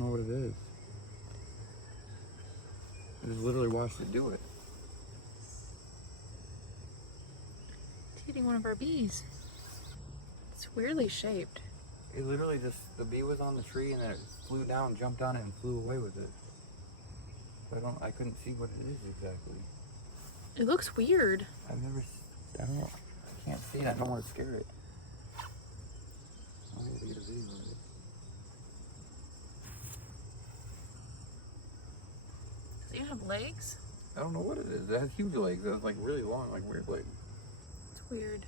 know what it is. I just literally watched it do it. It's eating one of our bees. It's weirdly shaped. It literally just, the bee was on the tree and then it flew down, jumped on it and flew away with it. So I couldn't see what it is exactly. It looks weird. I don't know. I can't see it. I don't want to scare it. I need to get a video of it. Does it even have legs? I don't know what it is. It has huge legs. It has like really long, like weird legs. It's weird.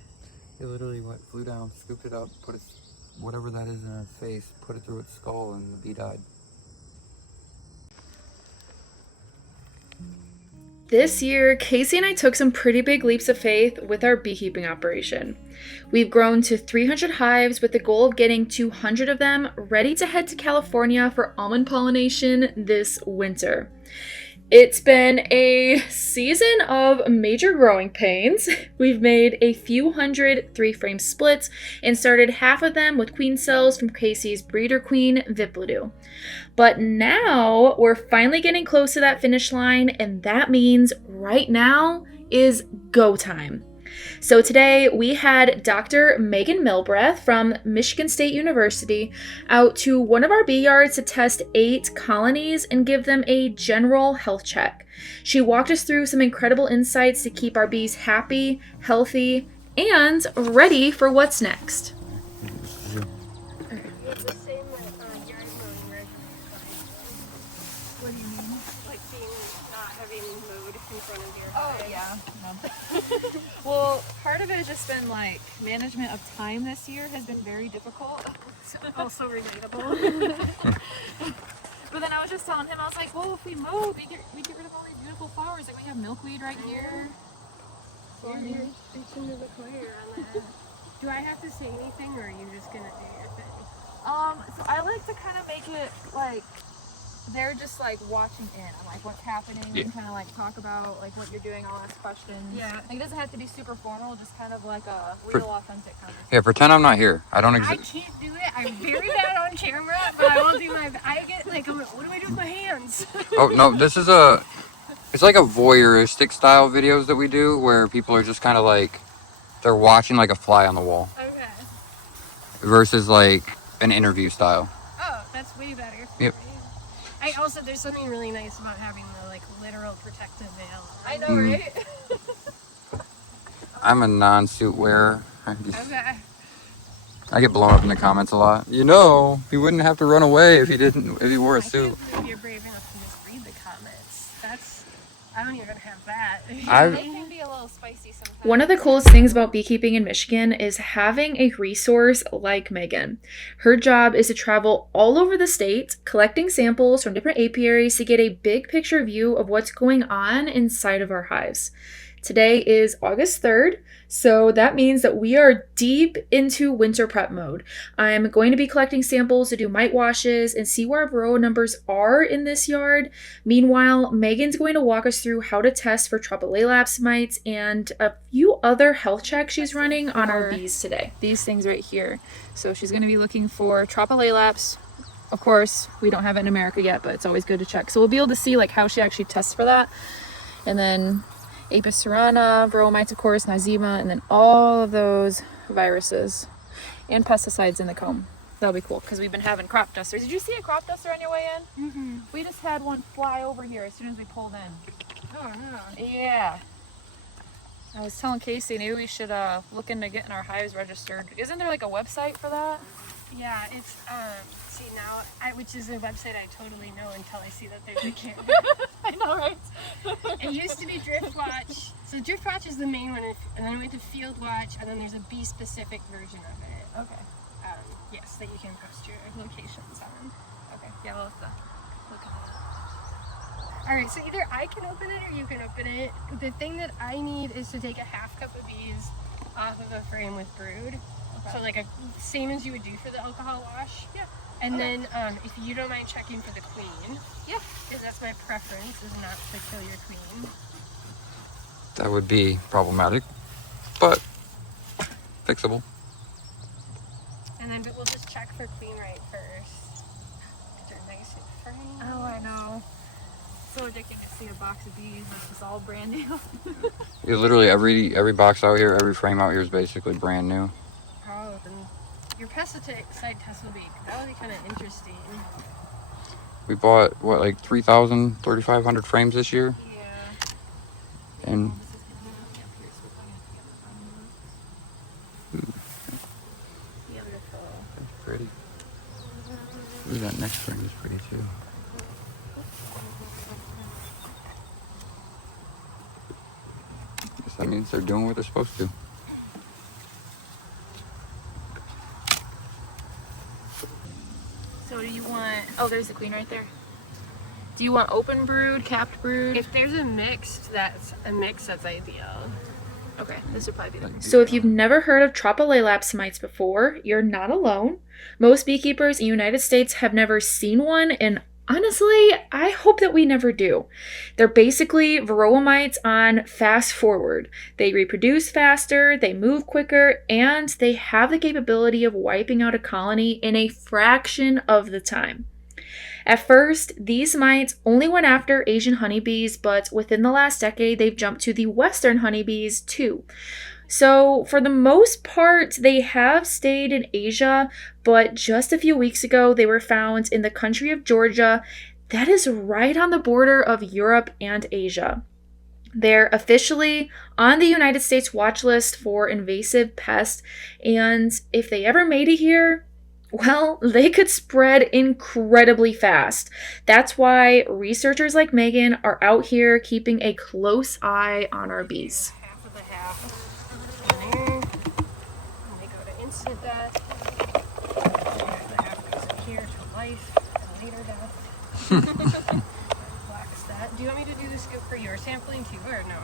It literally flew down, scooped it up, put its, whatever that is in its face, put it through its skull, and the bee died. This year, Casey and I took some pretty big leaps of faith with our beekeeping operation. We've grown to 300 hives with the goal of getting 200 of them ready to head to California for almond pollination this winter. It's been a season of major growing pains. We've made a few hundred 3-frame splits and started half of them with queen cells from Casey's breeder queen, Viplidu. But now we're finally getting close to that finish line, and that means right now is go time. So today we had Dr. Meghan Milbrath from Michigan State University out to one of our bee yards to test 8 colonies and give them a general health check. She walked us through some incredible insights to keep our bees happy, healthy, and ready for what's next. What do you mean? Like not having mowed in front of your Oh, yeah. No. Well, part of it has just been like management of time this year has been very difficult. Also relatable. But then I was just telling him, I was like, well, if we mow, we get rid of all these beautiful flowers. Like we have milkweed right here. You're preaching to the choir on that. Do I have to say anything, or are you just gonna do your thing? So I like to kind of make it like they're just like watching in on like what's happening and kind of like talk about like what you're doing, I'll ask questions. Yeah. Like it doesn't have to be super formal, just kind of like a real authentic conversation. Yeah, pretend I'm not here. I don't I exist. can't do it. I'm very bad on camera, but I will do my. I get like, I'm like, what do I do with my hands? Oh, no, this is it's like a voyeuristic style videos that we do where people are just kind of like, they're watching like a fly on the wall Okay. versus like an interview style. Oh, that's way better. Yep. I also, there's something really nice about having the like literal protective veil. I know, right? I'm a non-suit wearer. Okay. I get blown up in the comments a lot. You know, he wouldn't have to run away if he wore a I suit. can't believe you're brave enough to just read the comments. I don't even have that. They can be a little spicy sometimes. One of the coolest things about beekeeping in Michigan is having a resource like Meghan. Her job is to travel all over the state, collecting samples from different apiaries to get a big picture view of what's going on inside of our hives. Today is August 3rd, so that means that we are deep into winter prep mode. I'm going to be collecting samples to do mite washes and see where our Varroa numbers are in this yard. Meanwhile, Megan's going to walk us through how to test for Tropilaelaps mites and a few other health checks she's running on our bees today. These things right here. So she's going to be looking for Tropilaelaps. Of course, we don't have it in America yet, but it's always good to check. So we'll be able to see like how she actually tests for that. And then Apis cerana, Varroa mites, of course, Nosema, and then all of those viruses and pesticides in the comb. That'll be cool because we've been having crop dusters. Did you see a crop duster on your way in? Mm-hmm. We just had one fly over here as soon as we pulled in. Oh no. Yeah. I was telling Casey maybe we should look into getting our hives registered. Isn't there like a website for that? Yeah, it's see now, which is a website I totally know until I see that there's a kid. I know, right? It used to be Driftwatch. So Driftwatch is the main one, and then I went to Field Watch, and then there's a bee-specific version of it. Okay. Yes, that you can post your locations on. Okay. Yeah, we'll have to look at that. All right, so either I can open it or you can open it. The thing that I need is to take a half cup of bees off of a frame with brood. Okay. So like a same as you would do for the alcohol wash. Yeah. And then if you don't mind checking for the queen. Yeah. Because that's my preference, is not to kill your queen. That would be problematic, but fixable. And then but we'll just check for queen right first. They're nice and predicting to see a box of bees that's just all brand new. Yeah, literally every box out here, every frame out here is basically brand new. Oh, then your pesticide test will be kind of interesting. We bought what, like 3,000, 3,500 frames this year, Yeah. and Beautiful. that's pretty. Ooh, that next frame is pretty too. Guess that means they're doing what they're supposed to. So do you want, oh, there's the queen right there. Do you want open brood, capped brood? If there's a mix, that's ideal. Okay, this would probably be the So if you've never heard of Tropilaelaps mites before, you're not alone. Most beekeepers in the United States have never seen one, and honestly, I hope that we never do. They're basically Varroa mites on fast forward. They reproduce faster, they move quicker, and they have the capability of wiping out a colony in a fraction of the time. At first, these mites only went after Asian honeybees, but within the last decade, they've jumped to the Western honeybees too. So for the most part, they have stayed in Asia, but just a few weeks ago, they were found in the country of Georgia. That is right on the border of Europe and Asia. They're officially on the United States watch list for invasive pests, and if they ever made it here, well, they could spread incredibly fast. That's why researchers like Megan are out here keeping a close eye on our bees. Half of the half in there. And they go to instant death. The half goes up here to life and later death. Black stat. Do you want me to do the scoop for your sampling too, or no?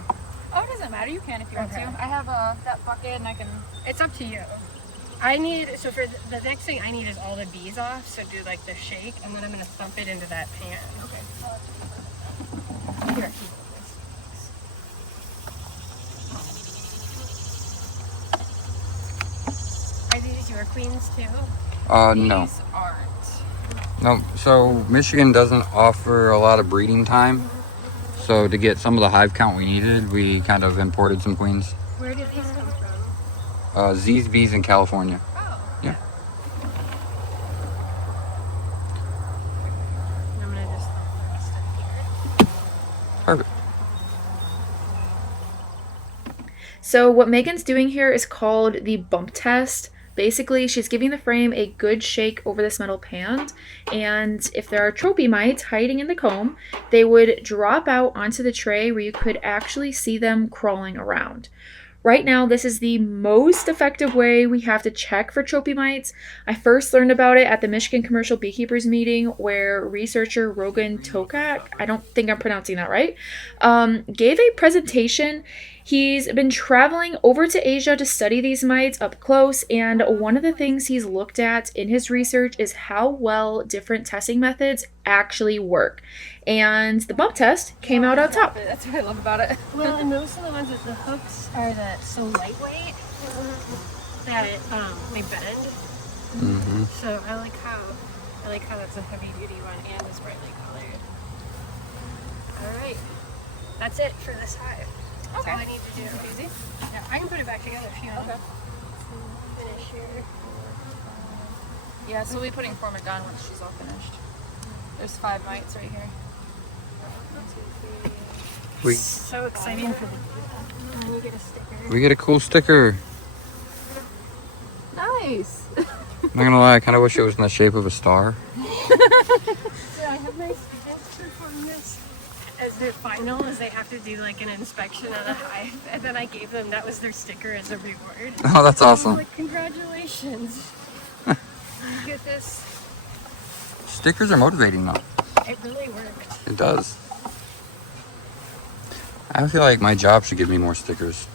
Oh, it doesn't matter. You can if you want Okay. to. I have that bucket and I can. It's up to you. So for the next thing I need is all the bees off, so do like the shake, and then I'm going to thump it into that pan. Okay. Here, keep this. Are these your queens too? No. These aren't. No, so Michigan doesn't offer a lot of breeding time. So to get some of the hive count we needed, we kind of imported some queens. Where did these come from? Z's Bees in California. Oh. Yeah. And I'm going to just thump the rest in here. Perfect. So what Megan's doing here is called the bump test. Basically, she's giving the frame a good shake over this metal pan, and if there are tropy mites hiding in the comb, they would drop out onto the tray where you could actually see them crawling around. Right now, this is the most effective way we have to check for tropy mites. I first learned about it at the Michigan Commercial Beekeepers meeting where researcher Rogan Tokak, I don't think I'm pronouncing that right, gave a presentation. He's been traveling over to Asia to study these mites up close, and one of the things he's looked at in his research is how well different testing methods actually work. And the bump test came out on top. That's what I love about it. Well, and those are the ones that the hooks are so lightweight that they bend. Mm-hmm. So I like how that's a heavy duty one and is brightly colored. All right, that's it for this hive. That's all I need to do. Easy. Yeah, I can put it back together if you want. Okay. Finish here. Yeah, so we'll be putting formic on once she's all finished. There's 5 mites right here. We So exciting for the bee. And then you get a sticker. get a cool sticker. Nice. I'm not gonna lie, I kind of wish it was in the shape of a star. So I have my students perform this as their final, as they have to do like an inspection of the hive, and then I gave them that was their sticker as a reward. Oh, that's awesome. Like, congratulations. You get this. Stickers are motivating though. It really worked. It does. I feel like my job should give me more stickers.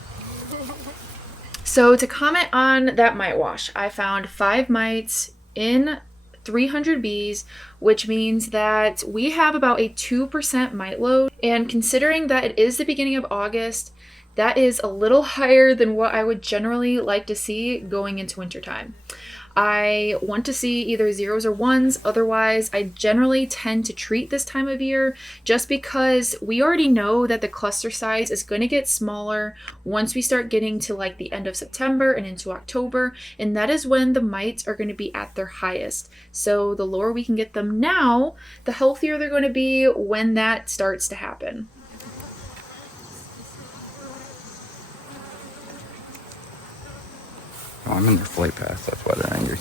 So to comment on that mite wash, I found 5 mites in 300 bees, which means that we have about a 2% mite load. And considering that it is the beginning of August, that is a little higher than what I would generally like to see going into wintertime. I want to see either zeros or ones. Otherwise, I generally tend to treat this time of year just because we already know that the cluster size is going to get smaller once we start getting to like the end of September and into October. And that is when the mites are going to be at their highest. So the lower we can get them now, the healthier they're going to be when that starts to happen. Oh, I'm in their flight path. That's why they're angry.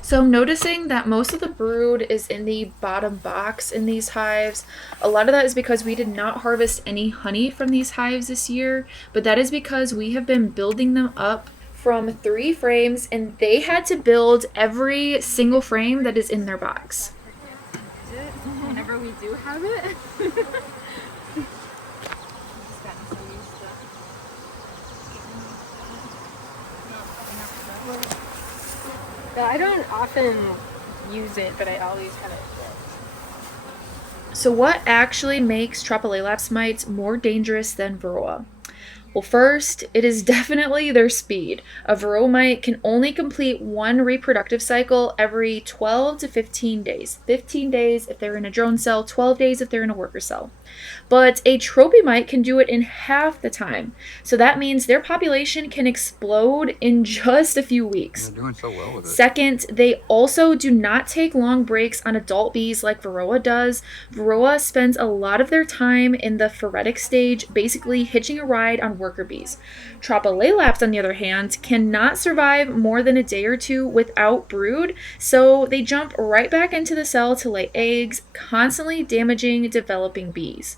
So I'm noticing that most of the brood is in the bottom box in these hives. A lot of that is because we did not harvest any honey from these hives this year, but that is because we have been building them up from 3 frames and they had to build every single frame that is in their box. Whenever we do have it. I don't often use it, but I always have it. So what actually makes Tropilaelaps mites more dangerous than Varroa? Well, first, it is definitely their speed. A Varroa mite can only complete 1 reproductive cycle every 12 to 15 days. 15 days if they're in a drone cell, 12 days if they're in a worker cell. But a trophy mite can do it in half the time. So that means their population can explode in just a few weeks. They're doing so well with it. Second, they also do not take long breaks on adult bees like Varroa does. Varroa spends a lot of their time in the phoretic stage, basically hitching a ride on worker bees. Tropilaelaps, on the other hand, cannot survive more than a day or 2 without brood, so they jump right back into the cell to lay eggs, constantly damaging developing bees.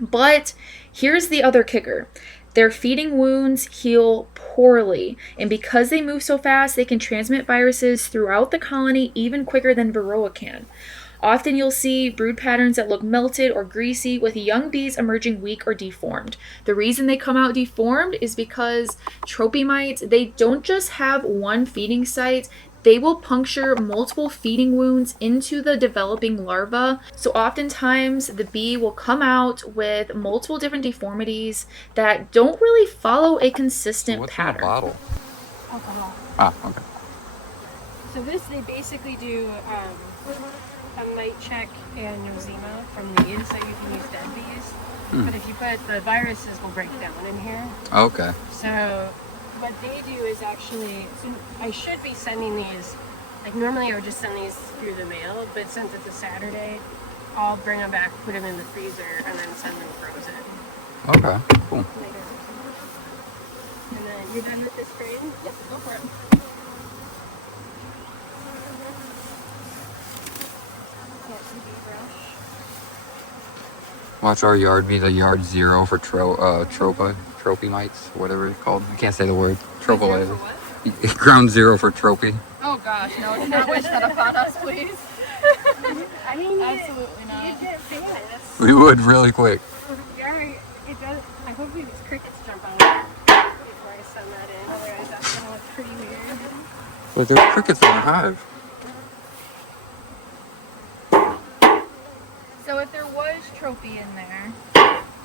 But here's the other kicker. Their feeding wounds heal poorly, and because they move so fast, they can transmit viruses throughout the colony even quicker than Varroa can. Often you'll see brood patterns that look melted or greasy, with young bees emerging weak or deformed. The reason they come out deformed is because trophy mites, they don't just have one feeding site, they will puncture multiple feeding wounds into the developing larva. So oftentimes the bee will come out with multiple different deformities that don't really follow a consistent What's pattern. in the bottle? Alcohol. Ah, okay. So this, they basically do a mite check and nosema from the inside. You can use dead bees. But if you put the viruses will break down in here. Okay. So what they do is actually, so I should be sending these, like normally I would just send these through the mail, but since it's a Saturday, I'll bring them back, put them in the freezer, and then send them frozen. Okay, cool. Later. And then you're done with this frame? Yep, go for it. Watch our yard be the yard 0 for trophy mites, whatever it's called. I can't say the word. Tropilaelaps. Ground 0 for trophy. Oh gosh, no, do not wish that upon us, please. I mean, Absolutely not. you'd get famous. We would really quick. Yeah, it does. I hope these crickets jump out before I send that in. Otherwise, that's gonna look pretty weird. But there's crickets in the hive. So if there was trophy in there,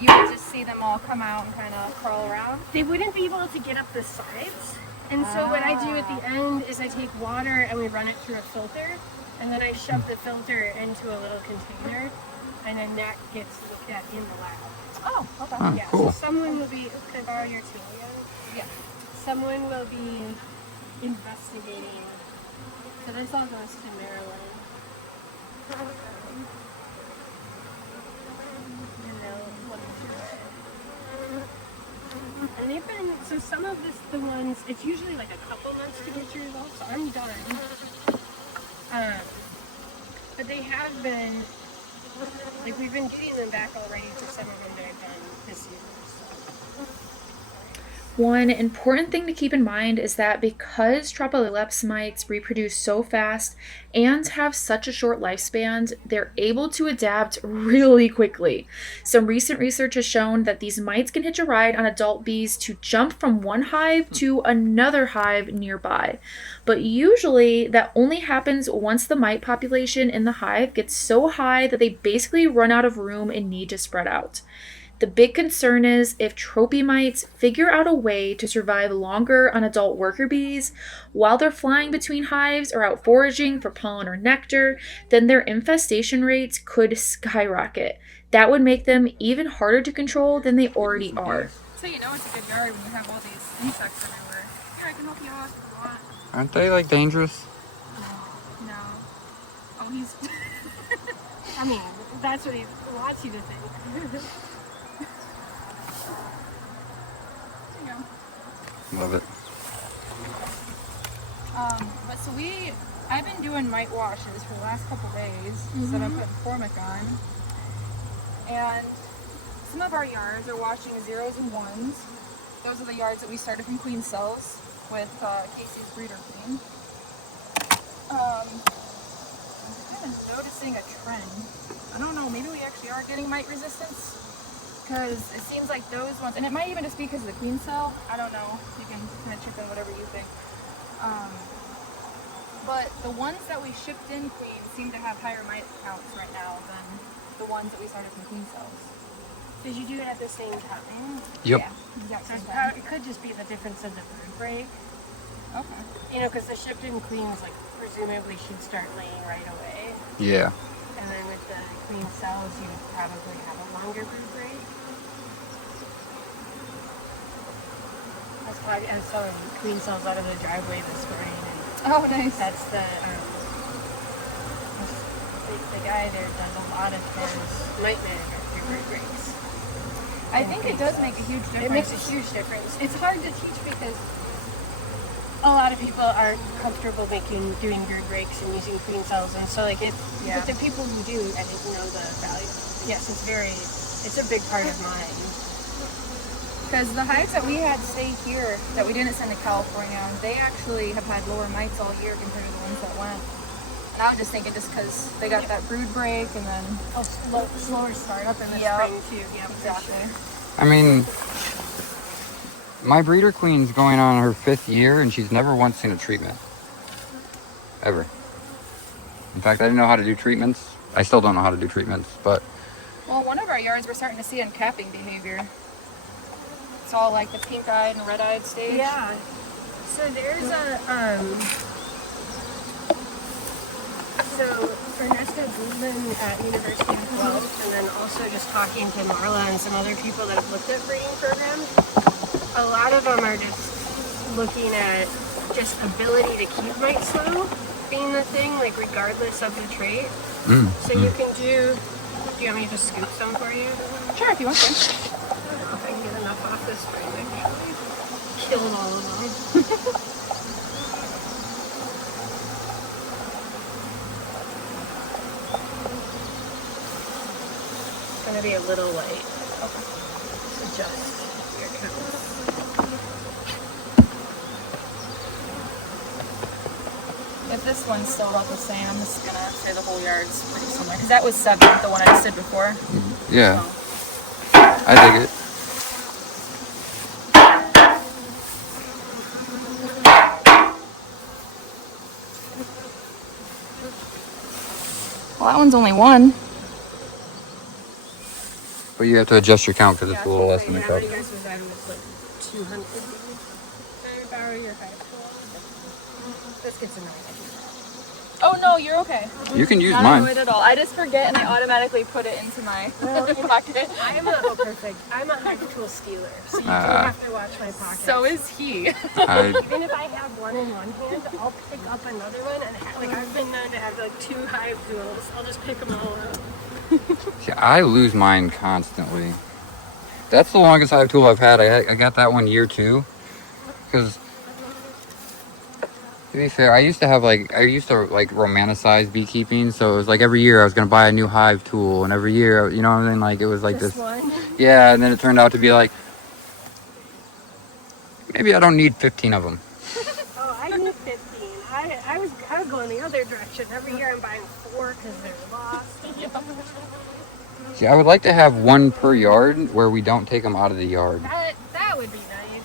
you would just see them all come out and kind of crawl around? They wouldn't be able to get up the sides. And so what I do at the end is I take water and we run it through a filter. And then I shove the filter into a little container. And then that gets looked at in the lab. Oh, okay. Oh, Yeah, cool. so someone will be, could I borrow your Telia? Yeah. Someone will be investigating. So this all goes to Maryland. And they'll look through it. And they've been, so some of the ones, it's usually like a couple months to get your results, so I'm done. But they have been, like we've been getting them back already for some of them that I've done this year. So. One important thing to keep in mind is that because Tropilaelaps mites reproduce so fast and have such a short lifespan, they're able to adapt really quickly. Some recent research has shown that these mites can hitch a ride on adult bees to jump from one hive to another hive nearby. But usually that only happens once the mite population in the hive gets so high that they basically run out of room and need to spread out. The big concern is if tropy mites figure out a way to survive longer on adult worker bees while they're flying between hives or out foraging for pollen or nectar, then their infestation rates could skyrocket. That would make them even harder to control than they already are. So you know it's a good yard when you have all these insects everywhere. Here, I can help you out if you want. Aren't they like dangerous? No. Oh, he's... I mean, that's what he wants you to think. Love it. But so I've been doing mite washes for the last couple days instead of putting formic on. And some of our yards are washing 0s and 1s. Those are the yards that we started from queen cells with Casey's breeder queen. I'm kind of noticing a trend. I don't know, maybe we actually are getting mite resistance. Because it seems like those ones, and it might even just be because of the queen cell. I don't know. You can kind of chip in whatever you think. But the ones that we shipped in queen seem to have higher mite counts right now than the ones that we started from queen cells. Did you do it at the same time? Yep. Yeah, exactly. So it could just be the difference of the brood break. Okay. You know, because the shipped in queens, like, presumably should start laying right away. Yeah. And then with the queen cells, you would probably have a longer brood break. I saw queen cells out of the driveway this morning. And Oh, nice. that's the guy there does a lot of his mite management through brood breaks. I think it does make a huge difference. It makes a huge difference. It's hard to teach because a lot of people aren't comfortable doing brood breaks and using queen cells, and so like but the people who do, I think, know the value. Yes, it's a big part of mine. Because the hives that we had stay here, that we didn't send to California, they actually have had lower mites all year compared to the ones that went. And I was just thinking just because they got that brood break and then... Slower startup in the spring too. Yeah, exactly. I mean, my breeder queen's going on her 5th year and she's never once seen a treatment. Ever. In fact, I didn't know how to do treatments. I still don't know how to do treatments, but... Well, one of our yards we're starting to see uncapping behavior. It's all like the pink-eyed and red-eyed stage. Yeah. So there's so Ernesto Goodman at University of Guelph, and then also just talking to Marla and some other people that have looked at breeding programs, a lot of them are just looking at just ability to keep mite slow being the thing, like regardless of the trait. So you can do you want me to scoop some for you? Sure, if you want to. I don't know if I can get enough off this spring, actually. Killed all of them. It's going to be a little light. Okay. So just here it comes. If this one's still about the same, I'm just going to say the whole yard's pretty similar. Because that was 7, the one I just did before. Yeah. So. I dig it. Well, that one's only 1. But you have to adjust your count because it's a little less than the How cup. many years was that? It was like 200. Can I borrow your hive? This gets annoying. Oh, no, you're okay. You can use Not mine. annoyed at all. I just forget and I automatically put it into my pocket. I'm a hive tool stealer, so you do have to watch my pocket. So is he. Even if I have one in one hand, I'll pick up another one, and I've been known to have like 2 hive tools. I'll just pick them all up. See, I lose mine constantly. That's the longest hive tool I've had. I got that one year 2. Because, to be fair, I used to romanticize beekeeping. So it was like every year I was going to buy a new hive tool. And every year, you know what I mean? Like, it was like this. One. Yeah, and then it turned out to be like, Maybe I don't need 15 of them. Oh, I need 15. I was going the other direction. Every year I'm buying 4 because they're lost. See, I would like to have one per yard where we don't take them out of the yard. That would be nice.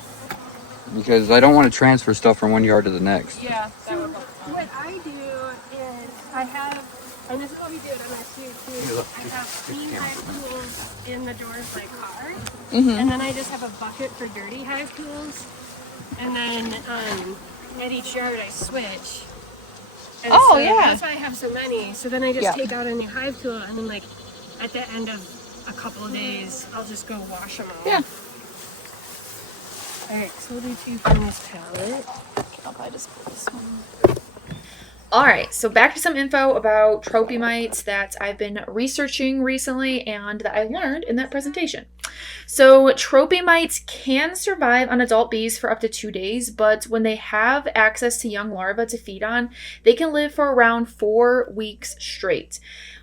Because I don't want to transfer stuff from one yard to the next. Yeah. So what I do is I have, and this is what we do, and I'm going to see it too. I have clean hive tools in the doors like cars. And then I just have a bucket for dirty hive tools. And then at each yard I switch. And Oh, so yeah. That's why I have so many. So then I just take out a new hive tool, and then like at the end of a couple of days, I'll just go wash them all. Yeah. Alright, so we'll do 2 from this palette. I'll probably just put this one. All right, so back to some info about trophy mites that I've been researching recently and that I learned in that presentation. So trophy mites can survive on adult bees for up to 2 days, but when they have access to young larvae to feed on, they can live for around 4 weeks straight.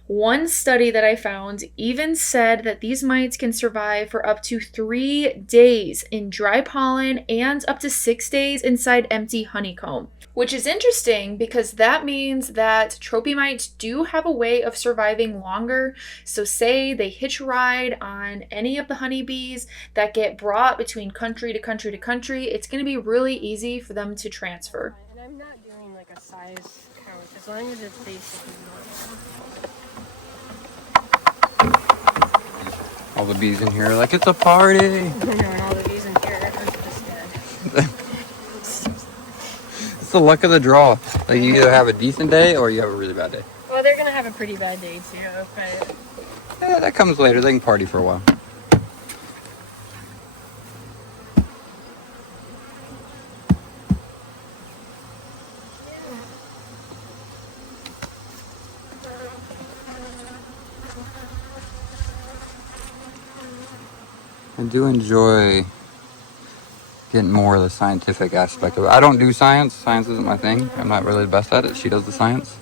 One study that I found even said that these mites can survive for up to 3 days in dry pollen and up to 6 days inside empty honeycomb. Which is interesting because that means that trophy mites do have a way of surviving longer. So say they hitch a ride on any of the honeybees that get brought between country to country to country, it's going to be really easy for them to transfer. And I'm not doing like a size count, as long as it's basically normal. All the bees in here are like, it's a party. And all the bees in here are just dead. It's the luck of the draw. Like you either have a decent day or you have a really bad day. Well, they're gonna have a pretty bad day too, but Yeah, that comes later. They can party for a while. I do enjoy getting more of the scientific aspect of it. I don't do science. Science isn't my thing. I'm not really the best at it. She does the science.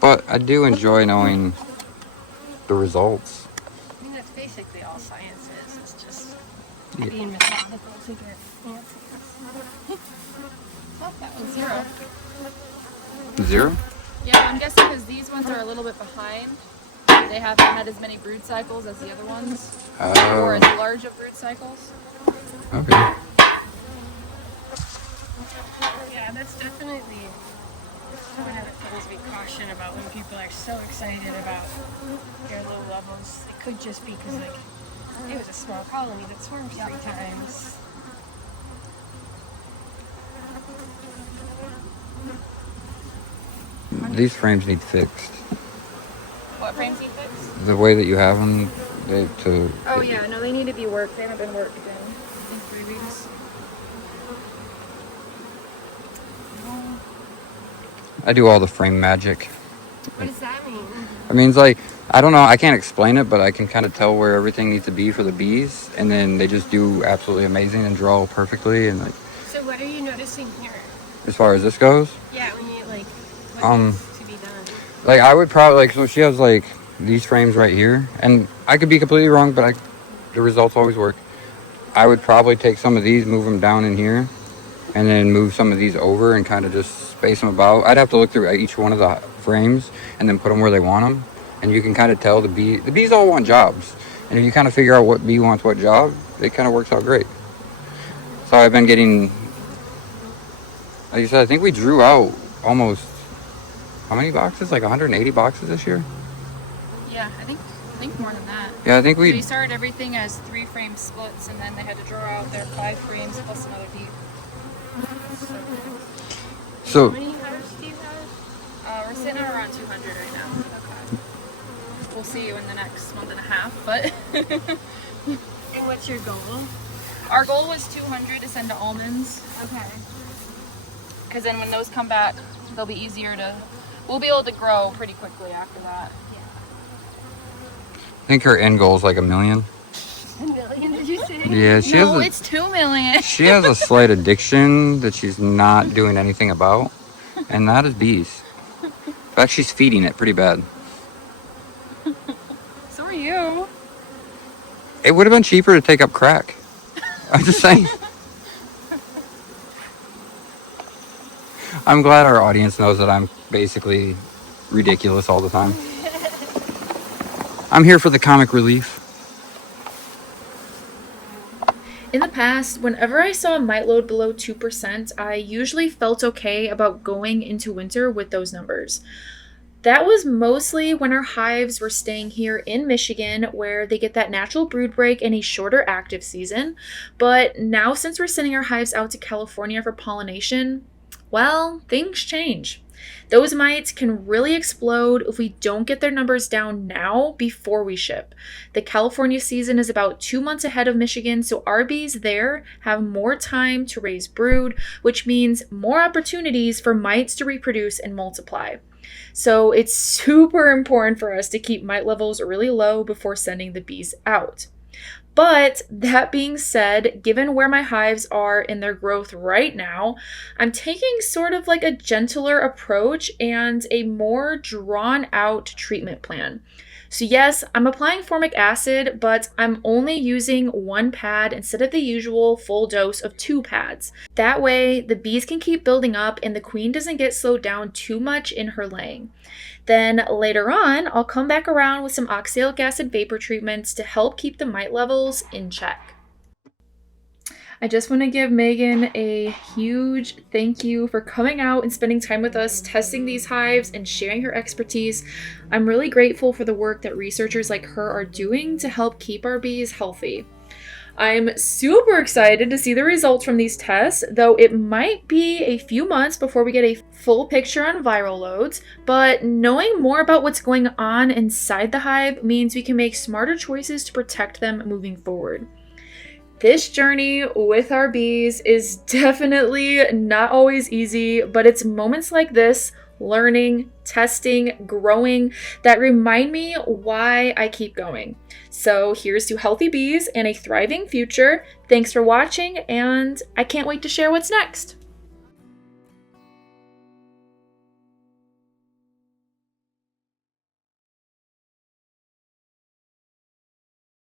But I do enjoy knowing the results. I mean that's basically all science is. It's just Yeah. being methodical to get answers. Oh, that was 0. 0? Yeah, I'm guessing because these ones are a little bit behind. They haven't had as many brood cycles as the other ones, or as Oh, large of brood cycles. okay. Yeah, that's definitely one of the things we caution about when people are so excited about their low levels. It could just be because like it was a small colony that swarmed 3 times. These frames need fixed. What frames need fixed? The way that you have them, Oh yeah, no, they need to be worked. They haven't been worked in 3 weeks. I do all the frame magic. What does that mean? It means like, I don't know, I can't explain it, but I can kind of tell where everything needs to be for the bees, and then they just do absolutely amazing and draw perfectly. And like, So what are you noticing here? as far as this goes, Yeah, when you like what needs to be done. like I would probably like, so she has like these frames right here, and I could be completely wrong, but the results always work. I would probably take some of these, move them down in here, and then move some of these over and kind of just space them about. I'd have to look through each one of the frames and then put them where they want them. And you can kind of tell the bees all want jobs. And if you kind of figure out what bee wants what job, it kind of works out great. So I've been getting, like you said, I think we drew out almost, how many boxes? Like 180 boxes this year? Yeah, I think more than that. Yeah, I think We started everything as 3 frame splits, and then they had to draw out their 5 frames plus another bee. So, How many hives do you have? We're sitting at around 200 right now. Okay. We'll see you in the next month and a half, but And what's your goal? our goal was 200 to send to almonds, Okay. because then when those come back, they'll be easier to. We'll be able to grow pretty quickly after that. I think her end goal is like 1 million. 1 million, did you say? Yeah, she No, has it's 2 million. she has a slight addiction that she's not doing anything about, and that is bees. In fact, she's feeding it pretty bad. So are you. It would have been cheaper to take up crack. I'm just saying. I'm glad our audience knows that I'm basically ridiculous all the time. I'm here for the comic relief. In the past, whenever I saw a mite load below 2%, I usually felt okay about going into winter with those numbers. That was mostly when our hives were staying here in Michigan, where they get that natural brood break and a shorter active season. But now, since we're sending our hives out to California for pollination, well, things change. Those mites can really explode if we don't get their numbers down now before we ship. The California season is about 2 months ahead of Michigan, so our bees there have more time to raise brood, which means more opportunities for mites to reproduce and multiply. So it's super important for us to keep mite levels really low before sending the bees out. But that being said, given where my hives are in their growth right now, I'm taking sort of like a gentler approach and a more drawn out treatment plan. So yes, I'm applying formic acid, but I'm only using 1 pad instead of the usual full dose of 2 pads. That way, the bees can keep building up and the queen doesn't get slowed down too much in her laying. Then later on, I'll come back around with some oxalic acid vapor treatments to help keep the mite levels in check. I just want to give Megan a huge thank you for coming out and spending time with us, testing these hives and sharing her expertise. I'm really grateful for the work that researchers like her are doing to help keep our bees healthy. I'm super excited to see the results from these tests, though it might be a few months before we get a full picture on viral loads, but knowing more about what's going on inside the hive means we can make smarter choices to protect them moving forward. This journey with our bees is definitely not always easy, but it's moments like this, learning, testing, growing, that remind me why I keep going. So here's to healthy bees and a thriving future. Thanks for watching, and I can't wait to share what's next.